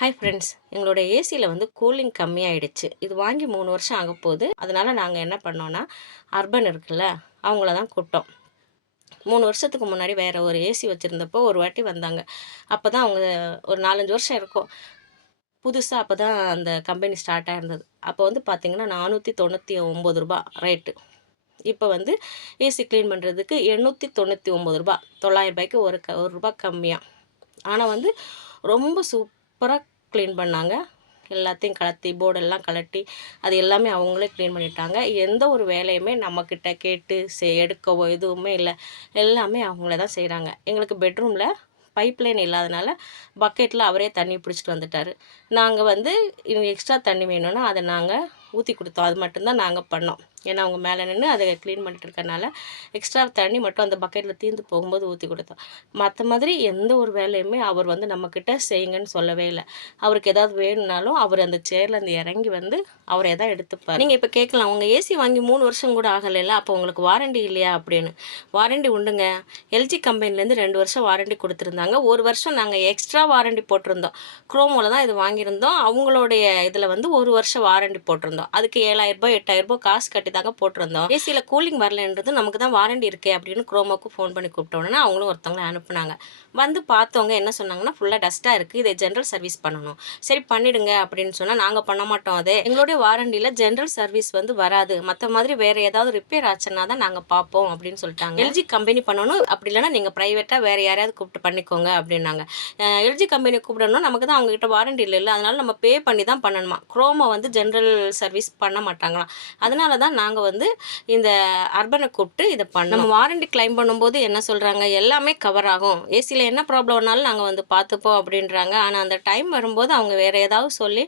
Hi friends, எங்களோட ஏசியில் வந்து கூலிங் கம்மியாயிடுச்சு. இது வாங்கி 3 வருஷம் ஆகப்போகுது. அதனால் நாங்கள் என்ன பண்ணோன்னா, அர்பன் இருக்குல்ல, அவங்கள தான் கூப்பிட்டோம். 3 வருஷத்துக்கு முன்னாடி வேறு ஒரு ஏசி வச்சுருந்தப்போ ஒரு வாட்டி வந்தாங்க. அப்போ தான் அவங்க ஒரு 4, 5 வருஷம் இருக்கும். புதுசா அப்போ தான் அந்த கம்பெனி ஸ்டார்ட் ஆயிருந்தது. அப்போ வந்து பார்த்தீங்கன்னா, ரூ. 499 ரேட்டு. இப்போ வந்து ஏசி கிளீன் பண்ணுறதுக்கு ரூ. 899 ரூ. 900 ஒரு ரூபா கம்மியா. ஆனா வந்து ரொம்ப சூப்பரா கிளீன் பண்ணாங்க. எல்லாத்தையும் கழட்டி போர்டெல்லாம் கழட்டி அது எல்லாமே அவங்களே க்ளீன் பண்ணிட்டாங்க. எந்த ஒரு வேலையுமே நம்மக்கிட்ட கேட்டு எடுக்கவோ எதுவுமே இல்ல. எல்லாமே அவங்களே தான் செய்கிறாங்க. எங்களுக்கு பெட்ரூமில் பைப் லைன் இல்லாதனால பக்கெட்டில் அவரே தண்ணி பிடிச்சிட்டு வந்துட்டார். நாங்கள் வந்து எக்ஸ்ட்ரா தண்ணி வேணும்னா அதை நாங்கள் ஊற்றி கொடுத்தோம். அது மட்டும்தான் நாங்கள் பண்ணோம். ஏன்னா அவங்க மேலே நின்று அதை க்ளீன் பண்ணிட்டு இருக்கனால எக்ஸ்ட்ரா தண்ணி மட்டும் அந்த பக்கெட்டில் தீர்ந்து போகும்போது ஊற்றி கொடுத்தோம். மற்ற மாதிரி எந்த ஒரு வேலையுமே அவர் வந்து நம்மக்கிட்ட செய்யுங்கன்னு சொல்லவே இல்லை. அவருக்கு ஏதாவது வேணும்னாலும் அவர் அந்த சேர்லேருந்து இறங்கி வந்து அவரே தான் எடுத்துப்பார். நீங்கள் இப்போ கேட்கலாம், உங்கள் ஏசி வாங்கி 3 வருஷம் கூட ஆகலைல்ல, அப்போ உங்களுக்கு வாரண்டி இல்லையா அப்படின்னு. வாரண்டி உண்டுங்க. எல்ஜி கம்பெனிலேருந்து 2 வருஷம் வாரண்டி கொடுத்துருந்தாங்க. 1 வருஷம் நாங்கள் எக்ஸ்ட்ரா வாரண்டி போட்டிருந்தோம். குரோமோவில் தான் இது வாங்கியிருந்தோம். அவங்களுடைய இதில் வந்து 1 வருஷம் வாரண்டி போட்டிருந்தோம். அதுக்கு ரூ. 7,000 8,000 காசு கட்டி தாங்க போட்டிருந்தோம். ஏசியில் கூலிங் வரலன்றது நமக்கு தான் வாரண்டி இருக்கே அப்படின்னு குரோமோக்கு ஃபோன் பண்ணி கூப்பிட்டோன்னா அவங்களும் ஒருத்தவங்களை அனுப்புனாங்க. வந்து பார்த்தவங்க என்ன சொன்னாங்கன்னா, ஃபுல்லாக டஸ்ட்டாக இருக்குது, இதை ஜென்ரல் சர்வீஸ் பண்ணணும். சரி பண்ணிடுங்க அப்படின்னு சொன்னால், நாங்கள் பண்ண மாட்டோம். அது எங்களுடைய வாரண்டியில் ஜென்ரல் சர்வீஸ் வந்து வராது. மற்ற மாதிரி வேறு ஏதாவது ரிப்பேர் ஆச்சுன்னா தான் நாங்கள் பார்ப்போம் அப்படின்னு சொல்லிட்டாங்க. எல்ஜி கம்பெனி பண்ணணும், அப்படி இல்லைன்னா நீங்கள் ப்ரைவேட்டாக வேறு யாரையாவது கூப்பிட்டு பண்ணிக்கோங்க அப்படின்னாங்க. எல்ஜி கம்பெனி கூப்பிடணும், நமக்கு தான் அவங்ககிட்ட வாரண்டி இல்லைல்ல, அதனால நம்ம பே பண்ணி தான் பண்ணணுமா. குரோமோ வந்து ஜென்ரல் சர்வீஸ் பண்ண மாட்டாங்களாம். அதனால தான் நாங்கள் வந்து இந்த அர்பனை கூப்பிட்டு இதை பண்ணோம். நம்ம வாரண்டி கிளைம் பண்ணும்போது என்ன சொல்கிறாங்க, எல்லாமே கவர் ஆகும், ஏசியில் என்ன ப்ராப்ளம்னாலும் நாங்கள் வந்து பார்த்துப்போம் அப்படின்றாங்க. ஆனால் அந்த டைம் வரும்போது அவங்க வேறு ஏதாவது சொல்லி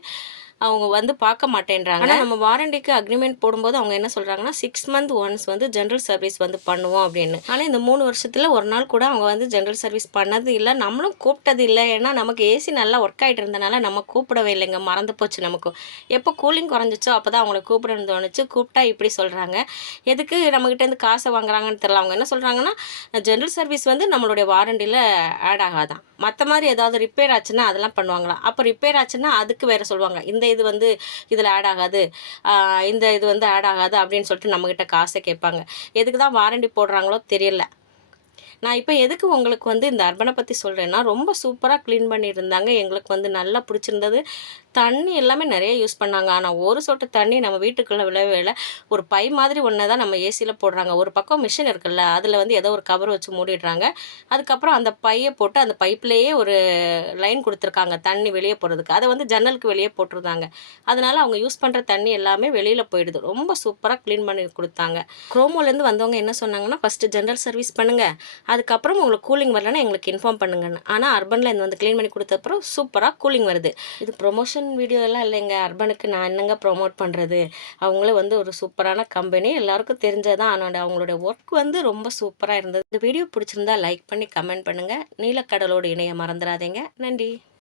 அவங்க வந்து பார்க்க மாட்டேன்றாங்க. ஆனால் நம்ம வாரண்டிக்கு அக்ரிமெண்ட் போடும்போது அவங்க என்ன சொல்கிறாங்கன்னா, 6 மந்த் ஒன்ஸ் வந்து ஜென்ரல் சர்வீஸ் வந்து பண்ணுவோம் அப்படின்னு. ஆனால் இந்த 3 வருஷத்தில் ஒரு நாள் கூட அவங்க வந்து ஜென்ரல் சர்வீஸ் பண்ணது இல்லை, நம்மளும் கூப்பிட்டது இல்லை. ஏன்னா நமக்கு ஏசி நல்லா ஒர்க் ஆகிட்டு இருந்தனால நம்ம கூப்பிடவே இல்லைங்க, மறந்து போச்சு நமக்கு. எப்போ கூலிங் குறைஞ்சிச்சோ அப்போ தான் அவங்கள கூப்பிடணும்னு தோணுச்சு. கூப்பிட்டா இப்படி சொல்கிறாங்க. எதுக்கு நம்மக்கிட்டேருந்து காசை வாங்குறாங்கன்னு தெரியல. அவங்க என்ன சொல்கிறாங்கன்னா, ஜென்ரல் சர்வீஸ் வந்து நம்மளுடைய வாரண்டியில் ஆட் ஆகாதான். மற்ற மாதிரி ஏதாவது ரிப்பேர் ஆச்சுன்னா அதெல்லாம் பண்ணுவாங்களாம். அப்போ ரிப்பேர் ஆச்சுன்னா அதுக்கு வேறு சொல்லுவாங்க, இந்த இது வந்து இதில் ஆட் ஆகாது, இந்த இது வந்து ஆட் ஆகாது அப்படின்னு சொல்லிட்டு நம்மக்கிட்ட காசை கேட்பாங்க. எதுக்கு தான் வாரண்டி போடுறாங்களோ தெரியல. நான் இப்போ எதுக்கு உங்களுக்கு வந்து இந்த அர்பனை பற்றி சொல்கிறேன்னா, ரொம்ப சூப்பராக க்ளீன் பண்ணியிருந்தாங்க. எங்களுக்கு வந்து நல்லா பிடிச்சிருந்தது. தண்ணி எல்லாமே நிறைய யூஸ் பண்ணாங்க. ஆனால் ஒரு சொட்டு தண்ணி நம்ம வீட்டுக்குள்ளே விழவே இல்லை. ஒரு பை மாதிரி ஒன்று தான் நம்ம ஏசியில் போடுறாங்க. ஒரு பக்கம் மிஷின் இருக்குல்ல, அதில் வந்து ஏதோ ஒரு கவர் வச்சு மூடிடுறாங்க. அதுக்கப்புறம் அந்த பையை போட்டு அந்த பைப்லேயே ஒரு லைன் கொடுத்துருக்காங்க தண்ணி வெளியே போகிறதுக்கு. அதை வந்து ஜன்னலுக்கு வெளியே போட்டிருந்தாங்க. அதனால் அவங்க யூஸ் பண்ணுற தண்ணி எல்லாமே வெளியில் போயிடுது. ரொம்ப சூப்பராக க்ளீன் பண்ணி கொடுத்தாங்க. குரோமோலேருந்து வந்தவங்க என்ன சொன்னாங்கன்னா, ஃபஸ்ட்டு ஜென்ரல் சர்வீஸ் பண்ணுங்கள், அதுக்கப்புறம் உங்களுக்கு கூலிங் வரலன்னா எங்களுக்கு இன்ஃபார்ம் பண்ணுங்கன்னு. ஆனால் அர்பனில் இந்த வந்து க்ளீன் பண்ணி கொடுத்தப்பறம் சூப்பராக கூலிங் வருது. இது ப்ரொமோஷன் வீடியோ எல்லாம் இல்லைங்க. அர்பனுக்கு நான் என்னங்க ப்ரொமோட் பண்ணுறது. அவங்களும் வந்து ஒரு சூப்பரான கம்பெனி, எல்லாருக்கும் தெரிஞ்சதான். ஆனால் அவங்களோட ஒர்க் வந்து ரொம்ப சூப்பராக இருந்தது. இந்த வீடியோ பிடிச்சிருந்தா லைக் பண்ணி கமெண்ட் பண்ணுங்கள். நீலக்கடலோடு இணைய மறந்துடாதீங்க. நன்றி.